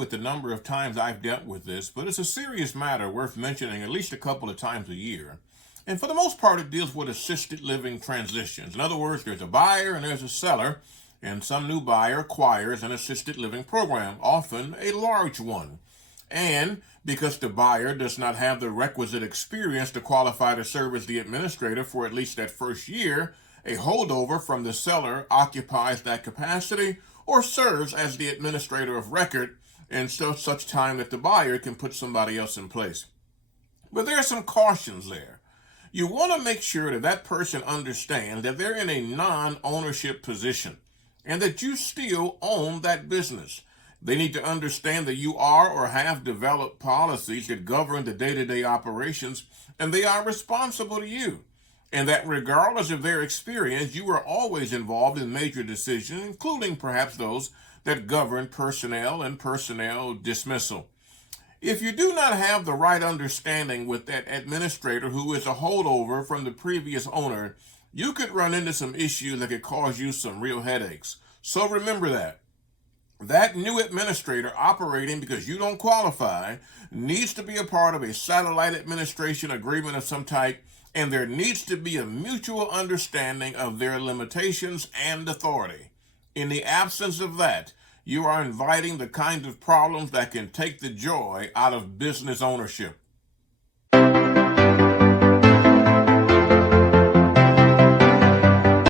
with the number of times I've dealt with this, but it's a serious matter worth mentioning at least a couple of times a year. And for the most part, it deals with assisted living transitions. In other words, there's a buyer and there's a seller, and some new buyer acquires an assisted living program, often a large one. And because the buyer does not have the requisite experience to qualify to serve as the administrator for at least that first year, a holdover from the seller occupies that capacity or serves as the administrator of record until such time that the buyer can put somebody else in place. But there are some cautions there. You want to make sure that that person understands that they're in a non-ownership position and that you still own that business. They need to understand that you are or have developed policies that govern the day-to-day operations, and they are responsible to you. And that regardless of their experience, you are always involved in major decisions, including perhaps those that govern personnel and personnel dismissal. If you do not have the right understanding with that administrator who is a holdover from the previous owner, you could run into some issues that could cause you some real headaches. So remember that. That new administrator operating because you don't qualify needs to be a part of a satellite administration agreement of some type, and there needs to be a mutual understanding of their limitations and authority. In the absence of that, you are inviting the kind of problems that can take the joy out of business ownership.